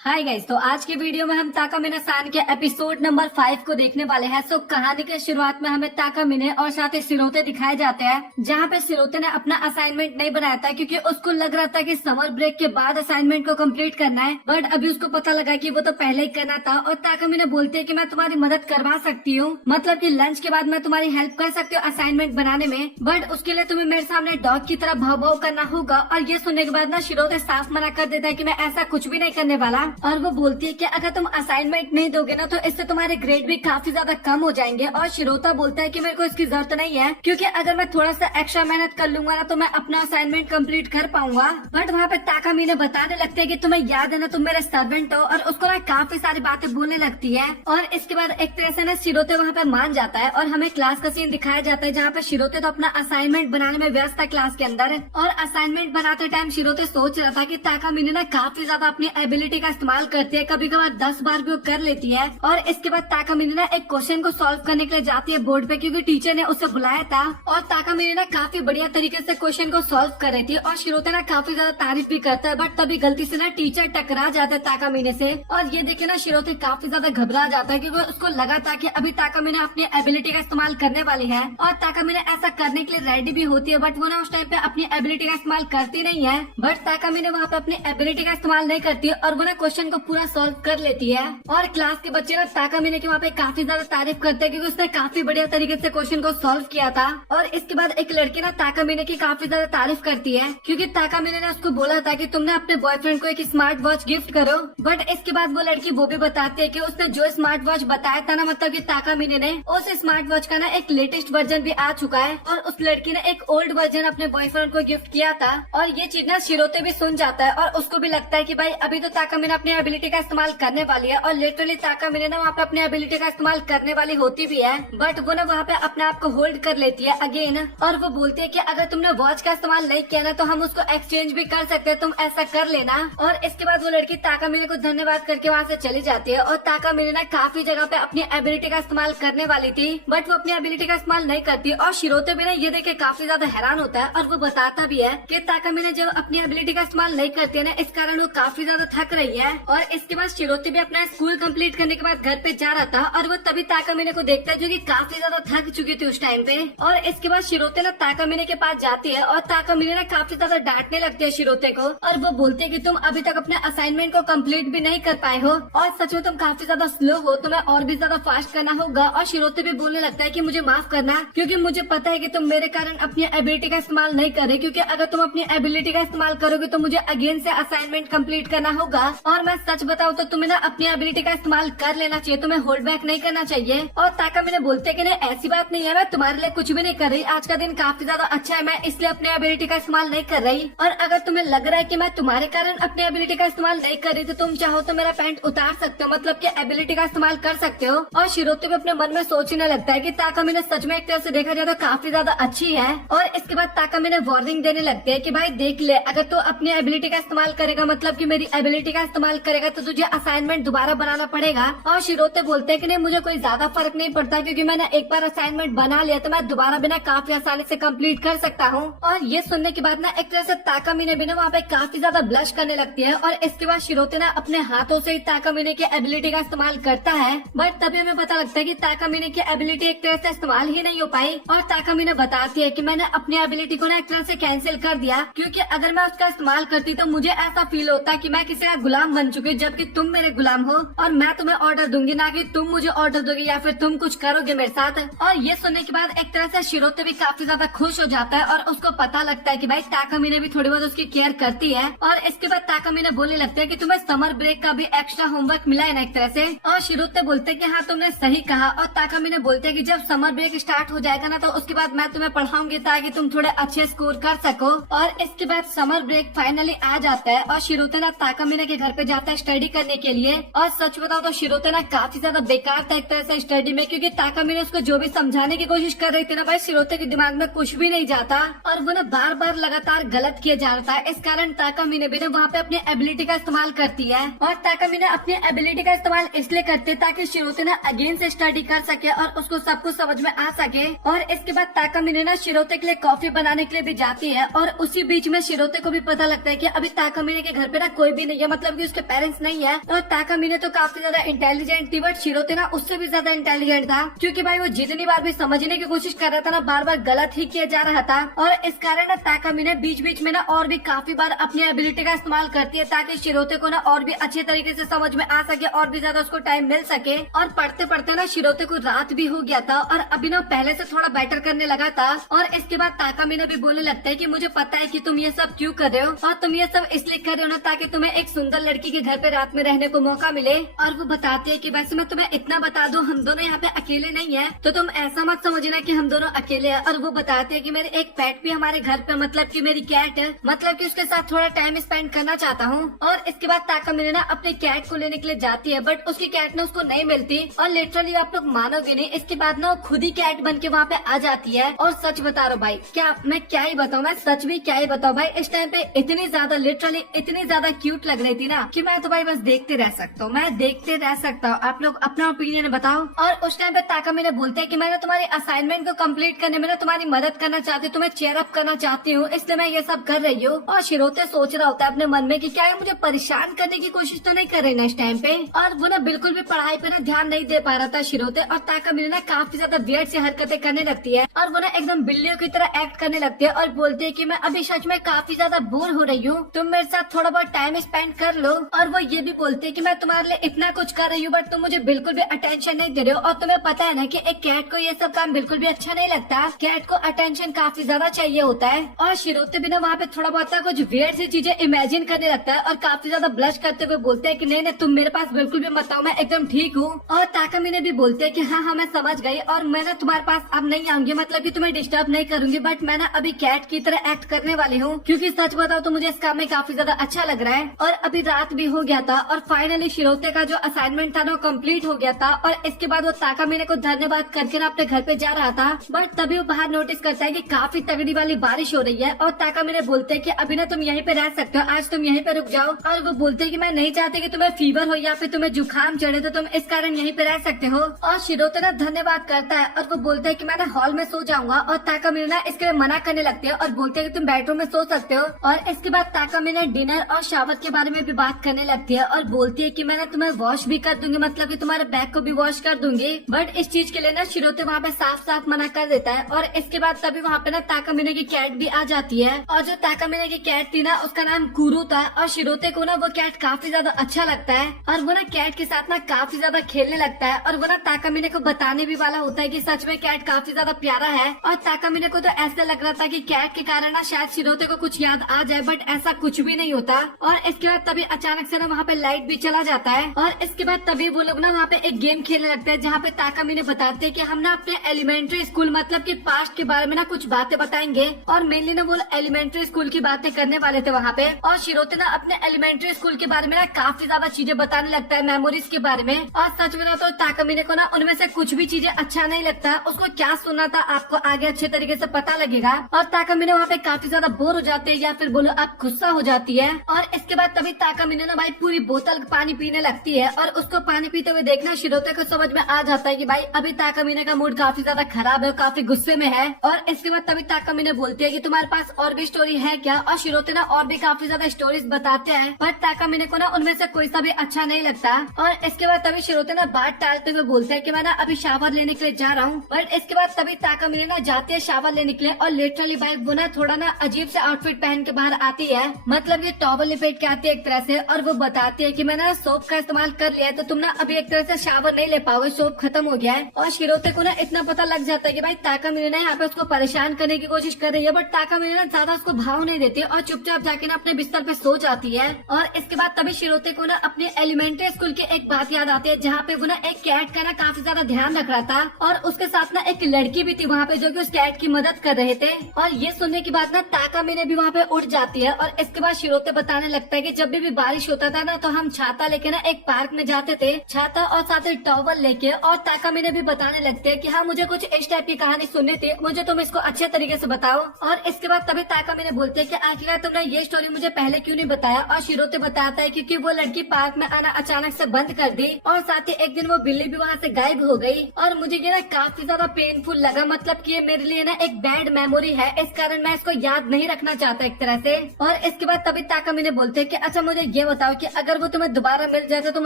Hi guys, तो आज के वीडियो में हम ताका मिने सान के एपिसोड नंबर 5 को देखने वाले हैं। सो कहानी के शुरुआत में हमें ताका मिने और साथ ही सिरोते दिखाए जाते हैं, जहाँ पे सिरोते ने अपना असाइनमेंट नहीं बनाया था क्योंकि उसको लग रहा था कि समर ब्रेक के बाद असाइनमेंट को कंप्लीट करना है। बट अभी उसको पता लगा कि वो तो पहले ही करना था। और ताका मिने बोलती है कि मैं तुम्हारी मदद करवा सकती हूँ, मतलब कि लंच के बाद मैं तुम्हारी हेल्प कर सकती हूँ असाइनमेंट बनाने में, बट उसके लिए तुम्हें मेरे सामने डॉग की तरह भाव भाव करना होगा। और ये सुनने के बाद ना सिरोते साफ मना कर देता है कि मैं ऐसा कुछ भी नहीं करने वाला। और वो बोलती है कि अगर तुम असाइनमेंट नहीं दोगे ना तो इससे तुम्हारे ग्रेड भी काफी ज्यादा कम हो जाएंगे। और शिरोता बोलता है कि मेरे को इसकी जरूरत नहीं है, क्योंकि अगर मैं थोड़ा सा एक्स्ट्रा मेहनत कर लूंगा ना तो मैं अपना असाइनमेंट कंप्लीट कर पाऊंगा। बट वहाँ पे ताका मीने बताने लगते हैं कि तुम्हें याद है ना तुम मेरे सर्वेंट हो, और उसको ना काफी सारी बातें बोलने लगती है। और इसके बाद एक तरह से ना शिरोते वहाँ पे मान जाता है और हमें क्लास का सीन दिखाया जाता है, जहाँ पे शिरोते तो अपना असाइनमेंट बनाने में व्यस्त था क्लास के अंदर। और असाइनमेंट बनाते टाइम शिरोते सोच रहा था कि ताका मीने ना काफी ज्यादा अपनी एबिलिटी का इस्तेमाल करती है, कभी कभार 10 बार भी वो कर लेती है। और इसके बाद ताका मिनी ना एक क्वेश्चन को सॉल्व करने के लिए जाती है बोर्ड पे, क्योंकि टीचर ने उसे बुलाया था। और ताका मिनी ना काफी बढ़िया तरीके से क्वेश्चन को सॉल्व कर रही थी और शिरोते ना काफी ज्यादा तारीफ भी करता है। बट तभी गलती से ना टीचर टकरा जाता है ताका मिनी से। और ये देखे ना शिरोते काफी ज्यादा घबरा जाता है, क्योंकि उसको लगा था कि अभी ताका मिनी अपनी एबिलिटी का इस्तेमाल करने वाली है। और ताका मिनी ऐसा करने के लिए रेडी भी होती है, बट वो ना उस टाइम पे अपनी एबिलिटी का इस्तेमाल करती नहीं है। बट ताका मिनी वहाँ पे अपनी एबिलिटी का इस्तेमाल नहीं करती और वो ना क्वेश्चन को पूरा सॉल्व कर लेती है। और क्लास के बच्चे ना ताका मीने की वहाँ पे काफी ज्यादा तारीफ करते हैं, क्योंकि उसने काफी बढ़िया तरीके से क्वेश्चन को सॉल्व किया था। और इसके बाद एक लड़की ना ताका मीने की काफी ज्यादा तारीफ करती है, क्योंकि ताका मीने ने उसको बोला था कि तुमने अपने बॉयफ्रेंड को एक स्मार्ट वॉच गिफ्ट करो। बट इसके बाद वो लड़की वो भी बताती है कि उसने जो स्मार्ट वॉच बताया था ना, मतलब कि ताका मीने ने, उस स्मार्ट वॉच का ना एक लेटेस्ट वर्जन भी आ चुका है। और उस लड़की ने एक ओल्ड वर्जन अपने बॉयफ्रेंड को गिफ्ट किया था। और ये चीज ना शिरोते भी सुन जाता है और उसको भी लगता है कि भाई अभी तो ताका मीने अपनी एबिलिटी का इस्तेमाल करने वाली है। और लिटरली ताका मीने ना वहाँ पे अपनी एबिलिटी का इस्तेमाल करने वाली होती भी है, बट वो ना वहाँ पे अपने आप को होल्ड कर लेती है अगेन। और वो बोलती है कि अगर तुमने वॉच का इस्तेमाल नहीं किया ना तो हम उसको एक्सचेंज भी कर सकते हैं, तुम ऐसा कर लेना। और इसके बाद वो लड़की ताका मीने को धन्यवाद करके वहाँ से चली जाती है। और ताका मीने ना काफी जगह पे अपनी एबिलिटी का इस्तेमाल करने वाली थी, बट वो अपनी एबिलिटी का इस्तेमाल नहीं करती। और शिरोते भी ना ये देख के काफी ज्यादा हैरान होता है और वो बताता भी है कि ताका मीने जब अपनी एबिलिटी का इस्तेमाल नहीं करती है ना, इस कारण वो काफी ज्यादा थक रही है। और इसके बाद शिरोते भी अपना स्कूल कंप्लीट करने के बाद घर पे जा रहा था और वो तभी ताका मीने को देखता है, जो कि काफी ज्यादा थक चुकी थी उस टाइम पे। और इसके बाद शिरोते ना ताका मीने के पास जाती है और ताका मीने ना काफी ज्यादा डांटने लगती है शिरोते को। और वो बोलते है कि तुम अभी तक अपने असाइनमेंट को कंप्लीट भी नहीं कर पाए हो और सच में तुम काफी ज्यादा स्लो हो, तुम्हें और भी ज्यादा फास्ट करना होगा। और शिरोते भी बोलने लगता है कि मुझे माफ करना, क्योंकि मुझे पता है कि तुम मेरे कारण अपनी एबिलिटी का इस्तेमाल नहीं कर रहे, क्योंकि अगर तुम अपनी एबिलिटी का इस्तेमाल करोगे तो मुझे अगेन से असाइनमेंट कंप्लीट करना होगा। और मैं सच बताऊँ तो तुम्हें ना अपनी एबिलिटी का इस्तेमाल कर लेना चाहिए, तुम्हें होल्ड बैक नहीं करना चाहिए। और ताका मीने बोलते कि नहीं ऐसी बात नहीं है, मैं तुम्हारे लिए कुछ भी नहीं कर रही, आज का दिन काफी ज्यादा अच्छा है, मैं इसलिए अपनी एबिलिटी का इस्तेमाल नहीं कर रही। और अगर तुम्हें लग रहा है कि मैं तुम्हारे कारण अपनी एबिलिटी का इस्तेमाल नहीं कर रही तो तुम चाहो तो मेरा पैंट उतार सकते हो, मतलब कि एबिलिटी का इस्तेमाल कर सकते हो। और शिरोते भी अपने मन में सोचने लगता है कि ताका मीने सच में एक तरह से देखा जाए तो काफी ज्यादा अच्छी है। और इसके बाद ताका मीने वार्निंग देने लगते है कि भाई देख ले, अगर तू अपनी एबिलिटी का इस्तेमाल करेगा, मतलब कि मेरी एबिलिटी का इस्तेमाल करेगा, तो तुझे असाइनमेंट दोबारा बनाना पड़ेगा। और शिरोते बोलते हैं कि नहीं मुझे कोई ज्यादा फर्क नहीं पड़ता, क्योंकि मैंने एक बार असाइनमेंट बना लिया तो मैं दोबारा बिना काफी आसानी से कंप्लीट कर सकता हूँ। और ये सुनने के बाद ना एक तरह से ताका मीने भी ना वहाँ पे काफी ज्यादा ब्लश करने लगती है। और इसके बाद शिरोते ना अपने हाथों से ही ताका मीने की एबिलिटी का इस्तेमाल करता है, बट तभी हमें पता लगता है कि ताका मीने की एबिलिटी एक तरह से इस्तेमाल ही नहीं हो पाई। और ताका मीने बताती है कि मैंने अपनी एबिलिटी को ना एक तरह से कैंसिल कर दिया, क्योंकि अगर मैं उसका इस्तेमाल करती तो मुझे ऐसा फील होता कि मैं किसी का गुलाम बन चुकी, जबकि तुम मेरे गुलाम हो और मैं तुम्हें ऑर्डर दूंगी, ना कि तुम मुझे ऑर्डर दोगे या फिर तुम कुछ करोगे मेरे साथ। और ये सुनने के बाद एक तरह से शिरोते भी काफी ज्यादा खुश हो जाता है और उसको पता लगता है कि भाई ताका मीने भी थोड़ी बहुत उसकी केयर करती है। और इसके बाद ताका मीने बोलने लगते हैं कि तुम्हें समर ब्रेक का भी एक्स्ट्रा होमवर्क मिला है ना एक तरह से। और शिरोते बोलते हैं कि हाँ तुमने सही कहा। और ताका मीने बोलते हैं कि जब समर ब्रेक स्टार्ट हो जाएगा ना तो उसके बाद मैं तुम्हें पढ़ाऊंगी ताकि तुम थोड़े अच्छे स्कोर कर सको। और इसके बाद समर ब्रेक फाइनली आ जाता है और शिरोते ना ताका मीने के घर पे जाता है स्टडी करने के लिए। और सच बताओ तो शिरोते ना काफी ज्यादा बेकार था एक तरह से स्टडी में, क्योंकि ताका मीने उसको जो भी समझाने की कोशिश कर रही थी ना भाई शिरोते के दिमाग में कुछ भी नहीं जाता और वो ना बार बार लगातार गलत किया जा रहा था। इस कारण ताका मीने भी ना वहाँ पे अपनी एबिलिटी का इस्तेमाल करती है। और ताका मीने अपनी एबिलिटी का इस्तेमाल इसलिए करते ताकि शिरोते ना अगेन से स्टडी कर सके और उसको सब कुछ समझ में आ सके। और इसके बाद ताका मीने ना शिरोते के लिए कॉफी बनाने के लिए भी जाती है। और उसी बीच में शिरोते को भी पता लगता है कि अभी ताका मीने के घर पे ना कोई भी नहीं है, मतलब कि उसके पेरेंट्स नहीं है। और ताकामिने तो काफी ज्यादा इंटेलिजेंट थी, बट शिरोते ना उससे भी ज्यादा इंटेलिजेंट था, क्योंकि भाई वो जितनी बार भी समझने की कोशिश कर रहा था ना, बार बार गलत ही किया जा रहा था। और इस कारण ना ताकामिने बीच बीच में ना और भी काफी बार अपनी एबिलिटी का इस्तेमाल करती है, ताकि शिरोते को ना और भी अच्छे तरीके से समझ में आ सके और भी ज्यादा उसको टाइम मिल सके। और पढ़ते पढ़ते ना शिरोते को रात भी हो गया था, और अभी ना पहले से थोड़ा बेटर करने लगा था। और इसके बाद ताकामिने भी बोलने लगता है कि मुझे पता है कि तुम ये सब क्यों कर रहे हो, और तुम ये सब इसलिए कर रहे हो ना ताकि तुम्हें एक सुंदर लड़की के घर पे रात में रहने को मौका मिले। और वो बताती है कि वैसे मैं तुम्हें इतना बता दूं, हम दोनों यहाँ पे अकेले नहीं है, तो तुम ऐसा मत समझना कि हम दोनों अकेले हैं। और वो बताते हैं कि मेरे एक पेट भी हमारे घर पे, मतलब कि मेरी कैट, मतलब कि उसके साथ थोड़ा टाइम स्पेंड करना चाहता हूँ। और इसके बाद ताकामिने ना अपने कैट को लेने के लिए जाती है, बट उसकी कैट ना उसको नहीं मिलती। और लिटरली आप लोग मानोगे नहीं, इसके बाद ना वो खुद ही कैट बन के वहाँ पे आ जाती है। और सच बता रहा हूँ भाई, क्या मैं क्या ही बताऊँ, मैं सच भी क्या ही बताऊँ भाई, इस टाइम पे इतनी ज्यादा लिटरली इतनी ज्यादा क्यूट लग रही थी ना कि मैं तो भाई बस देखते रह सकता हूँ, मैं देखते रह सकता हूँ। आप लोग अपना ओपिनियन बताओ। और उस टाइम पे ताकामिने बोलते हैं कि मैंने तुम्हारी असाइनमेंट को कंप्लीट करने में ना तुम्हारी मदद करना चाहती हूँ, तुम्हें चेयर अप करना चाहती हूँ, इसलिए मैं ये सब कर रही हूँ। और शिरोते सोच रहा होता है अपने मन में कि क्या ये मुझे परेशान करने की कोशिश तो नहीं कर रही ना इस टाइम पे। और वो ना बिल्कुल भी पढ़ाई पे ना ध्यान नहीं दे पा रहा था शिरोते। और ताकामिने ना काफी ज्यादा वियर्ड सी हरकतें करने लगती है, और वो ना एकदम बिल्लियों की तरह एक्ट करने लगती है, और बोलती है कि मैं अभी सच में काफी ज्यादा बोर हो रही हूँ, तुम मेरे साथ थोड़ा बहुत टाइम स्पेंड कर लो। और वो ये भी बोलती है कि मैं तुम्हारे लिए इतना कुछ कर रही हूँ, बट तुम मुझे बिल्कुल भी अटेंशन नहीं दे रहे हो। और तुम्हें पता है ना कि एक कैट को ये सब काम बिल्कुल भी अच्छा नहीं लगता, कैट को अटेंशन काफी ज्यादा चाहिए होता है। और शिरोते भी ना वहाँ पे थोड़ा बहुत कुछ वियर्ड सी चीजें इमेजिन करने लगता है, और काफी ज्यादा ब्लश करते हुए बोलते हैं कि नहीं नहीं, तुम मेरे पास बिल्कुल भी मत आओ, मैं एकदम ठीक हूँ। और ताकामिने भी बोलते हैं कि हाँ हाँ मैं समझ गई, और मैं ना तुम्हारे पास अब नहीं आऊंगी, मतलब कि तुम्हें डिस्टर्ब नहीं करूंगी, बट मैं ना अभी कैट की तरह एक्ट करने वाली हूँ, क्योंकि सच बताओ तो मुझे इस काम में काफी ज्यादा अच्छा लग रहा है। और अभी रात भी हो गया था, और फाइनली शिरोते का जो असाइनमेंट था ना कंप्लीट हो गया था। और इसके बाद वो ताकामिने को धन्यवाद करके ना अपने घर पे जा रहा था, बट तभी वो बाहर नोटिस करता है कि काफी तगड़ी वाली बारिश हो रही है। और ताकामिने बोलते हैं कि अभी ना तुम यहीं पे रह सकते हो, आज तुम यहीं पे रुक जाओ। और वो बोलते हैं कि मैं नहीं चाहती कि तुम्हें फीवर हो या फिर तुम्हें जुकाम चढ़े, तो तुम इस कारण यहीं पे रह सकते हो। और शिरोते ना धन्यवाद करता है, और वो बोलता है कि मैं ना हॉल में सो जाऊंगा। और ताकामिने ना इसके लिए मना करने लगती है, और बोलते हैं कि तुम बेडरूम में सो सकते हो। और इसके बाद ताकामिने डिनर और शावर के बारे में भी बात करने लगती है, और बोलती है कि मैं ना तुम्हें वॉश भी कर दूंगी, मतलब कि तुम्हारे बैग को भी वॉश कर दूंगी। बट इस चीज के लिए ना शिरोते वहाँ पे साफ साफ मना कर देता है। और इसके बाद तभी वहाँ पे ना ताकामिने की कैट भी आ जाती है, और जो ताकामिने की कैट थी ना उसका नाम कुरू था। और शिरोते को ना वो कैट काफी ज्यादा अच्छा लगता है, और वो ना कैट के साथ ना काफी ज्यादा खेलने लगता है। और वो ना ताकामिने को बताने भी वाला होता है कि सच में कैट काफी ज्यादा प्यारा है। और ताकामिने को तो ऐसा लग रहा था कि कैट के कारण ना शायद शिरोते को कुछ याद आ जाए, बट ऐसा कुछ भी नहीं होता। और इसके बाद तभी अचानक से ना वहाँ पे लाइट भी चला जाता है, और इसके बाद तभी वो लोग ना वहाँ पे एक गेम खेलने लगते हैं, जहाँ पे ताकामिने बताते हैं कि हम ना अपने एलिमेंट्री स्कूल मतलब कि पास्ट के बारे में ना कुछ बातें बताएंगे। और मेनली ना वो एलिमेंट्री स्कूल की बातें करने वाले थे वहाँ पे। और शिरोते ना अपने एलिमेंट्री स्कूल के बारे में ना काफी ज्यादा चीजें बताने लगता है, मेमोरीज के बारे में। और सच में तो ताकामिने को ना उनमें से कुछ भी चीजें अच्छा नहीं लगता, उसको क्या सुनना था आपको आगे अच्छे तरीके से पता लगेगा। और ताकामिने वहाँ पे काफी ज्यादा बोर हो जाते हैं, या फिर बोलो आप गुस्सा हो जाती है। और इसके बाद तभी ताकामिने ना भाई पूरी बोतल पानी पीने लगती है, और उसको पानी पीते हुए देखना शिरोते को समझ में आ जाता है कि भाई अभी ताकामिने का मूड काफी ज्यादा खराब है, काफी गुस्से में है। और इसके बाद तभी ताकामिने बोलती है कि तुम्हारे पास और भी स्टोरी है क्या। और शिरोते ना और भी काफी ज्यादा स्टोरीज बताते हैं, पर ताकामिने को ना उनमें से कोई सा भी अच्छा नहीं लगता। और इसके बाद तभी शिरोते ना बात टालते हुए बोलते हैं कि मैं ना अभी शावर लेने के लिए जा रहा हूँ। बट इसके बाद तभी ताकामिने ना जाती है शावर लेने के लिए, और लिटरली भाई वो ना थोड़ा ना अजीब से आउटफिट पहन के बाहर आती है, मतलब ये टॉवल लिपेट के आती है एक तरह से। और वो बताती है कि मैं ना सोप का इस्तेमाल कर लिया है, तो तुम ना अभी एक तरह से शावर नहीं ले पाओगे, सोप खत्म हो गया है। और शिरोते को ना इतना पता लग जाता है कि भाई ताकामिने ना यहाँ पे उसको परेशान करने की कोशिश कर रही है, बट ताकामिने ना ज्यादा उसको भाव नहीं देती, और चुपचाप जाके ना अपने बिस्तर पे सो जाती है। और इसके बाद तभी शिरोते को ना अपने एलिमेंट्री स्कूल की एक बात याद आती है, जहाँ पे वो ना एक कैट का ना काफी ज्यादा ध्यान रख रहा था, और उसके साथ ना एक लड़की भी थी वहाँ पे जो कि उस कैट की मदद कर रहे थे। और ये सुनने की बात ना ताकामिने भी वहाँ पे उठ जाती है। और इसके बाद शिरोते बताने लगता है कि जब भी बारिश होता था ना, तो हम छाता लेके ना एक पार्क में जाते थे, छाता और साथ ही टॉवल लेके। और ताकामिने भी बताने लगते हैं कि हाँ मुझे कुछ इस टाइप की कहानी सुननी थी, मुझे तुम इसको अच्छे तरीके से बताओ। और इसके बाद तभी ताकामिने बोलते हैं कि आखिरकार तुमने ये स्टोरी मुझे पहले क्यों नहीं बताया। और शिरोते बताता है क्योंकि वो लड़की पार्क में आना अचानक से बंद कर दी, और साथ ही एक दिन वो बिल्ली भी वहाँ से गायब हो गई। और मुझे ये ना काफी ज्यादा पेनफुल लगा, मतलब कि ये मेरे लिए ना एक बैड मेमोरी है, इस कारण मैं इसको याद नहीं रखना चाहता एक तरह से। और इसके बाद तभी ताकामिने बोलते हैं कि अच्छा मुझे ये बताओ कि अगर वो तुम्हें दोबारा मिल जाए तो तुम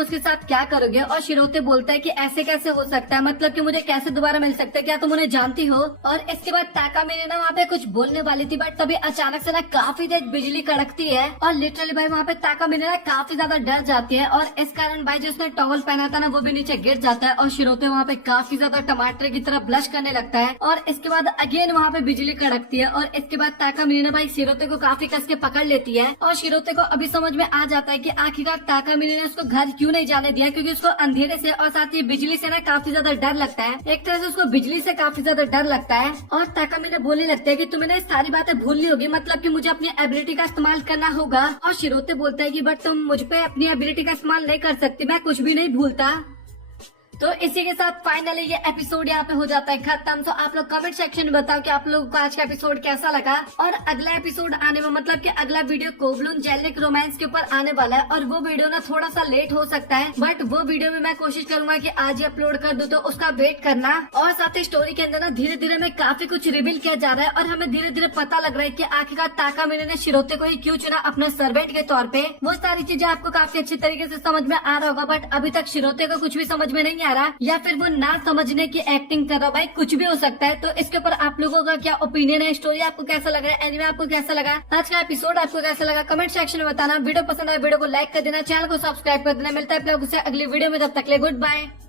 उसके साथ क्या करोगे। और शिरोते बोलता है कि ऐसे कैसे हो सकता है, मतलब कि मुझे कैसे दोबारा मिल सकता है, क्या तुम उन्हें जानती हो। और इसके बाद ताकामिने ना वहाँ पे कुछ बोलने वाली थी, बट तभी अचानक से ना काफी तेज बिजली कड़कती है और लिटरली भाई वहाँ पे ताकामिने ना काफी ज्यादा डर जाती है। और इस कारण भाई जिसने टॉवल पहना था ना वो भी नीचे गिर जाता है और शिरोते वहाँ पे काफी ज्यादा टमाटर की तरह ब्लश करने लगता है। और इसके बाद अगेन वहाँ पे बिजली कड़कती है और इसके बाद ताकामिने ना भाई शिरोते को काफी कस के पकड़ लेती है। और शिरोते को अभी समझ में आ जाता है कि आखिरकार ताकामिने ने उसको घर क्यों नहीं जाने दिया, क्योंकि उसको अंधेरे से और साथ ही बिजली से ना काफी ज्यादा डर लगता है। एक तरह से उसको बिजली से काफी ज्यादा डर लगता है। और ताकामिने बोलने लगता है कि तुम्हें ना सारी बातें भूलनी होगी, मतलब कि मुझे अपनी एबिलिटी का इस्तेमाल करना होगा। और शिरोते बोलता है कि बट तुम मुझ पे अपनी एबिलिटी का इस्तेमाल नहीं कर सकती, मैं कुछ भी नहीं भूलता। तो इसी के साथ फाइनली ये एपिसोड यहाँ पे हो जाता है खत्म। तो आप लोग कमेंट सेक्शन में बताओ कि आप लोगों को आज का एपिसोड कैसा लगा। और अगला एपिसोड आने में मतलब कि अगला वीडियो कोवलून जेलिक रोमांस के ऊपर आने वाला है और वो वीडियो ना थोड़ा सा लेट हो सकता है, बट वो वीडियो में मैं कोशिश करूंगा कि आज ही अपलोड कर दूं, तो उसका वेट करना। और साथ ही स्टोरी के अंदर ना धीरे धीरे में काफी कुछ रिवील किया जा रहा है और हमें धीरे धीरे पता लग रहा है कि आखिरकार ताकामिने ने शिरोते को ही क्यों चुना अपने सर्वेंट के तौर पे। वो सारी चीजें आपको काफी अच्छी तरीके से समझ में आ रहा होगा, बट अभी तक शिरोते को कुछ भी समझ में नहीं आ रहा, या फिर वो ना समझने की एक्टिंग कर रहा। भाई कुछ भी हो सकता है। तो इसके ऊपर आप लोगों का क्या ओपिनियन है, स्टोरी आपको कैसा लग रहा है, एनिमे आपको कैसा लगा, आज का एपिसोड आपको कैसा लगा, कमेंट सेक्शन में बताना। वीडियो पसंद आए वीडियो को लाइक कर देना, चैनल को सब्सक्राइब कर देना। मिलता है आप लोगों से अगली वीडियो में, तब तक के लिए गुड बाय।